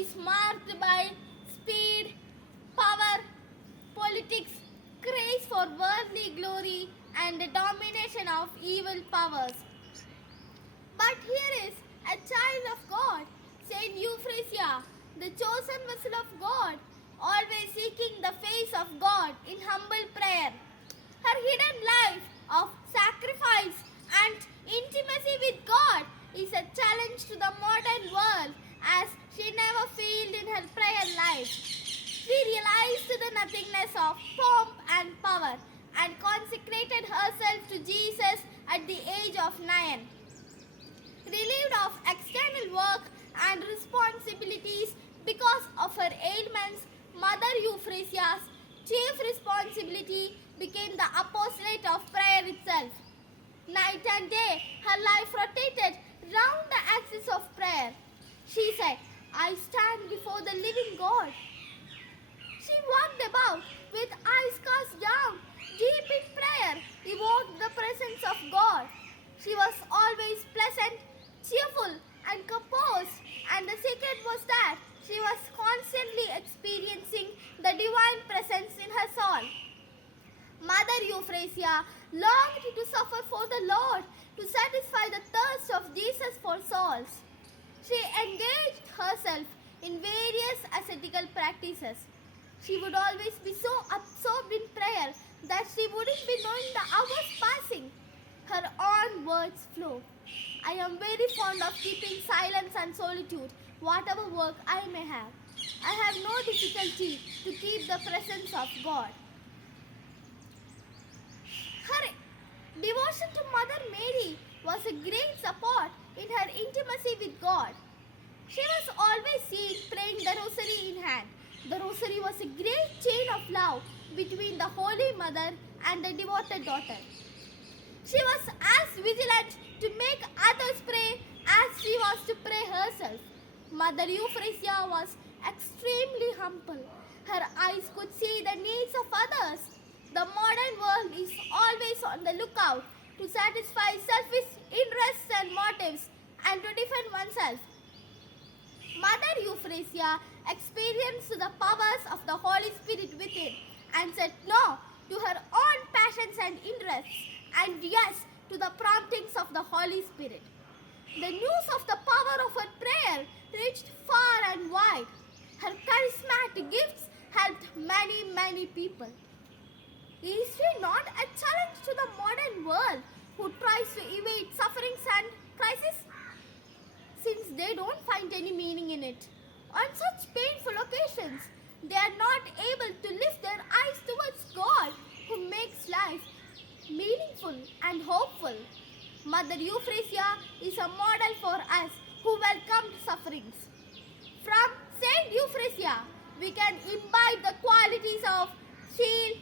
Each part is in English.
is marked by speed, power, politics, craze for worldly glory, and the domination of evil powers. But here is a child of God, Saint Euphrasia, the chosen vessel of God, always seeking the face of God in humble prayer. Her hidden life of sacrifice and intimacy with God is a challenge to the modern world as she never failed in her prayer life. She realized the nothingness of pomp and power and consecrated herself to Jesus at the age of 9. Relieved of external work and responsibilities because of her ailments, Mother Euphrasia's chief responsibility became the apostolate of prayer itself. Night and day, her life rotated round the axis of prayer. She said, "I stand before the living God." She walked about with eyes cast down, deep in prayer, evoked the presence of God. She was always pleasant, cheerful, and composed, and the secret was that she was constantly experiencing the divine presence in her soul. Mother Euphrasia longed to suffer for the Lord to satisfy the thirst of Jesus for souls. She engaged herself in various ascetical practices. She would always be so absorbed in prayer that she wouldn't be knowing the hours passing. Her own words flow. "I am very fond of keeping silence and solitude, whatever work I may have. I have no difficulty to keep the presence of God." Her devotion to Mother Mary was a great support in her intimacy with God. She was always seen praying the rosary in hand. The rosary was a great chain of love between the Holy Mother and the devoted daughter. She was as vigilant to make others pray as she was to pray herself. Mother Euphrasia was extremely humble. Her eyes could see the needs of others. The modern world is always on the lookout to satisfy selfish interests and motives and to defend oneself. Mother Euphrasia experienced the powers of the Holy Spirit within and said no to her own passions and interests and yes to the promptings of the Holy Spirit. The news of the power of her prayer reached far and wide. Her charismatic gifts helped many people. Is she not a challenge to the modern world who tries to evade sufferings and crisis? Since they don't find any meaning in it. On such painful occasions, they are not able to lift their eyes towards God who makes life meaningful and hopeful. Mother Euphrasia is a model for us who welcomed sufferings. From Saint Euphrasia, we can imbibe the qualities of shield,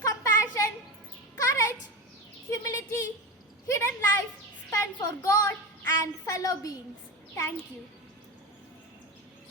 compassion, courage, humility, hidden life spent for God and fellow beings. Thank you.